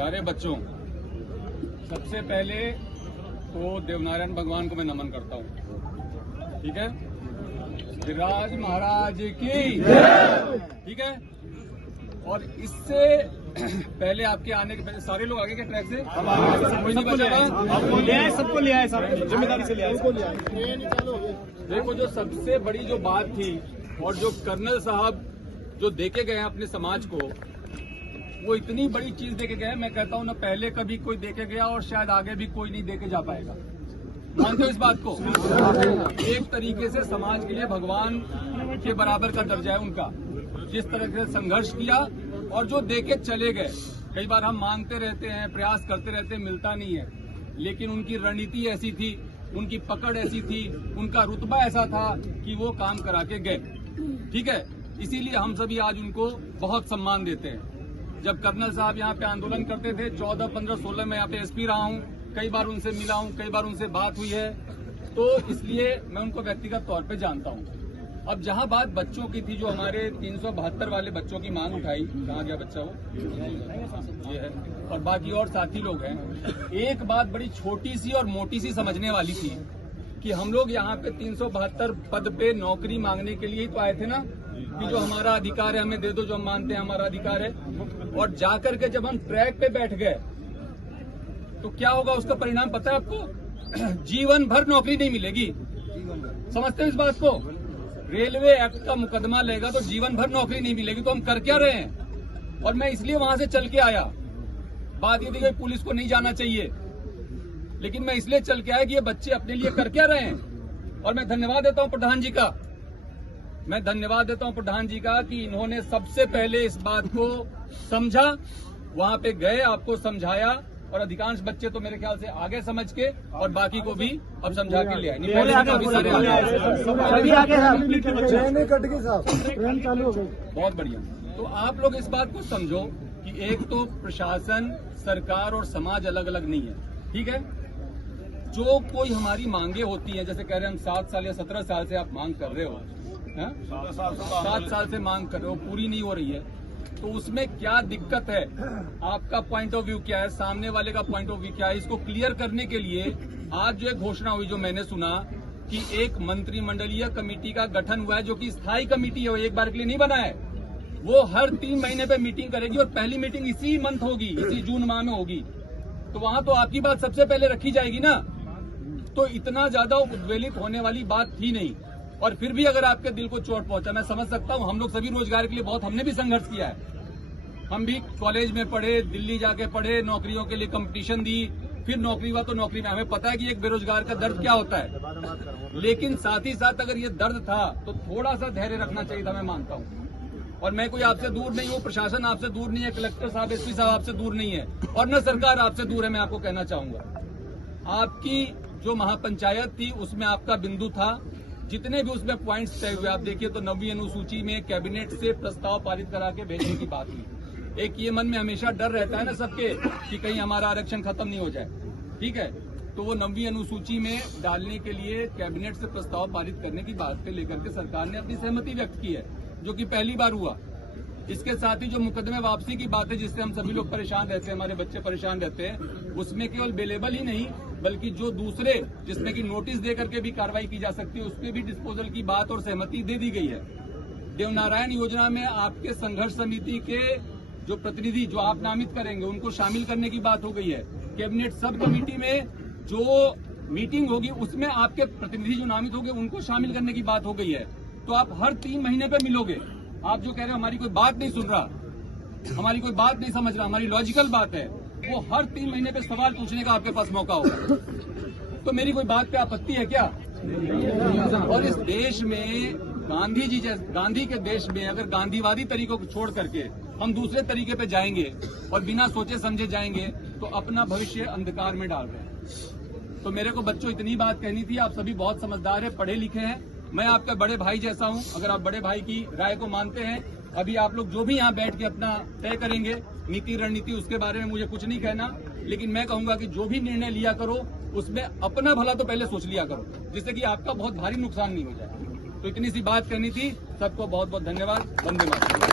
प्यारे बच्चों, सबसे पहले तो देवनारायण भगवान को मैं नमन करता हूँ। ठीक है, विराज महाराज की, ठीक है। और इससे पहले आपके आने के पहले सारे लोग आगे के ट्रैक से कोई नहीं बचा, सबको ले आए, सब जिम्मेदारी से ले आए। देखो, जो सबसे बड़ी जो बात थी और जो कर्नल साहब जो देके गए हैं अपने समाज को, वो इतनी बड़ी चीज देके गए, मैं कहता हूँ ना पहले कभी कोई देके गया और शायद आगे भी कोई नहीं देके जा पाएगा। मानते हो इस बात को? एक तरीके से समाज के लिए भगवान के बराबर का दर्जा है उनका, जिस तरह से संघर्ष किया और जो देके चले गए। कई बार हम मांगते रहते हैं, प्रयास करते रहते हैं, मिलता नहीं है, लेकिन उनकी रणनीति ऐसी थी, उनकी पकड़ ऐसी थी, उनका रुतबा ऐसा था कि वो काम करा के गए। ठीक है, इसीलिए हम सभी आज उनको बहुत सम्मान देते हैं। जब कर्नल साहब यहाँ पे आंदोलन करते थे 14, 15, 16 में यहाँ पे एसपी रहा हूँ, कई बार उनसे मिला हूँ, कई बार उनसे बात हुई है, तो इसलिए मैं उनको व्यक्तिगत तौर पे जानता हूँ। अब जहाँ बात बच्चों की थी, जो हमारे 372 वाले बच्चों की मांग उठाई, कहाँ गया बच्चा वो, ये है, और बाकी और साथी लोग हैं। एक बात बड़ी छोटी सी और मोटी सी समझने वाली थी कि हम लोग यहाँ पे 372 पद पे नौकरी मांगने के लिए ही तो आए थे ना, कि जो हमारा अधिकार है हमें दे दो, जो हम मानते हैं हमारा अधिकार है। और जाकर के जब हम ट्रैक पे बैठ गए तो क्या होगा, उसका परिणाम पता है आपको? जीवन भर नौकरी नहीं मिलेगी। समझते हैं इस बात को? रेलवे एक्ट का मुकदमा लेगा तो जीवन भर नौकरी नहीं मिलेगी। तो हम कर क्या रहे हैं? और मैं इसलिए वहां से चल के आया। बात ये थी कि पुलिस को नहीं जाना चाहिए, लेकिन मैं इसलिए चल के आया कि ये बच्चे अपने लिए कर क्या रहे हैं। और मैं धन्यवाद देता हूं प्रधान जी का, मैं धन्यवाद देता हूं प्रधान जी का कि इन्होंने सबसे पहले इस बात को समझा, वहां पे गए, आपको समझाया, और अधिकांश बच्चे तो मेरे ख्याल से आगे समझ के और बाकी को भी अब समझा के ले आए। बहुत बढ़िया। तो आप लोग इस बात को समझो कि एक तो प्रशासन, सरकार और समाज अलग अलग नहीं है। ठीक है, जो कोई हमारी मांगे होती हैं, जैसे कह रहे हैं हम 7 साल या 17 साल से आप मांग कर रहे हो, 7 साल से मांग कर रहे हो, पूरी नहीं हो रही है, तो उसमें क्या दिक्कत है, आपका पॉइंट ऑफ व्यू क्या है, सामने वाले का पॉइंट ऑफ व्यू क्या है, इसको क्लियर करने के लिए आज जो एक घोषणा हुई, जो मैंने सुना कि एक मंत्रिमंडलीय कमेटी का गठन हुआ है, जो कि स्थायी कमेटी है, वो एक बार के लिए नहीं बना है। वो हर 3 महीने पे मीटिंग करेगी और पहली मीटिंग इसी मंथ होगी, इसी जून माह में होगी। तो वहां तो आपकी बात सबसे पहले रखी जाएगी ना। तो इतना ज्यादा उद्वेलित होने वाली बात थी नहीं। और फिर भी अगर आपके दिल को चोट पहुंचा, मैं समझ सकता हूं, हम लोग सभी रोजगार के लिए बहुत, हमने भी संघर्ष किया है। हम भी कॉलेज में पढ़े, दिल्ली जाके पढ़े, नौकरियों के लिए कंपटीशन दी, फिर नौकरी हुआ तो नौकरी में हमें पता है कि एक बेरोजगार का दर्द क्या होता है। लेकिन साथ ही साथ अगर ये दर्द था तो थोड़ा सा धैर्य रखना चाहिए था, मैं मानता हूँ। और मैं कोई आपसे दूर नहीं हूँ, प्रशासन आपसे दूर नहीं है, कलेक्टर साहब, एसपी साहब आपसे दूर नहीं है, और न सरकार आपसे दूर है। मैं आपको कहना चाहूंगा, आपकी जो महापंचायत थी उसमें आपका बिंदु था, जितने भी उसमें पॉइंट्स तय हुए, आप देखिए तो 9वीं अनुसूची में कैबिनेट से प्रस्ताव पारित करा के भेजने की बात हुई। एक ये मन में हमेशा डर रहता है ना सबके कि कहीं हमारा आरक्षण खत्म नहीं हो जाए। ठीक है, तो वो 9वीं अनुसूची में डालने के लिए कैबिनेट से प्रस्ताव पारित करने की बात को लेकर के सरकार ने अपनी सहमति व्यक्त की है, जो कि पहली बार हुआ। इसके साथ ही जो मुकदमे वापसी की बात है, जिससे हम सभी लोग परेशान रहते हैं, हमारे बच्चे परेशान रहते हैं, उसमें केवल बेलेबल ही नहीं बल्कि जो दूसरे जिसमें कि नोटिस दे करके भी कार्रवाई की जा सकती है, उसके भी डिस्पोजल की बात और सहमति दे दी गई है। देवनारायण योजना में आपके संघर्ष समिति के जो प्रतिनिधि जो आप नामित करेंगे, उनको शामिल करने की बात हो गई है। कैबिनेट सब कमेटी में जो मीटिंग होगी उसमें आपके प्रतिनिधि जो नामित होंगे उनको शामिल करने की बात हो गई है। तो आप हर 3 महीने पे मिलोगे। आप जो कह रहे हो हमारी कोई बात नहीं सुन रहा, हमारी कोई बात नहीं समझ रहा, हमारी लॉजिकल बात है, वो हर 3 महीने पे सवाल पूछने का आपके पास मौका होगा। तो मेरी कोई बात पे आपत्ति है क्या? और इस देश में गांधी के देश में अगर गांधीवादी तरीकों को छोड़ करके हम दूसरे तरीके पे जाएंगे और बिना सोचे समझे जाएंगे तो अपना भविष्य अंधकार में डाल रहे हैं। तो मेरे को बच्चों इतनी बात कहनी थी। आप सभी बहुत समझदार है, पढ़े लिखे हैं, मैं आपका बड़े भाई जैसा हूं। अगर आप बड़े भाई की राय को मानते हैं, अभी आप लोग जो भी यहाँ बैठ के अपना तय करेंगे नीति रणनीति, उसके बारे में मुझे कुछ नहीं कहना, लेकिन मैं कहूंगा कि जो भी निर्णय लिया करो उसमें अपना भला तो पहले सोच लिया करो, जिससे कि आपका बहुत भारी नुकसान नहीं हो जाए। तो इतनी सी बात करनी थी। सबको बहुत बहुत धन्यवाद। वंदे मातरम।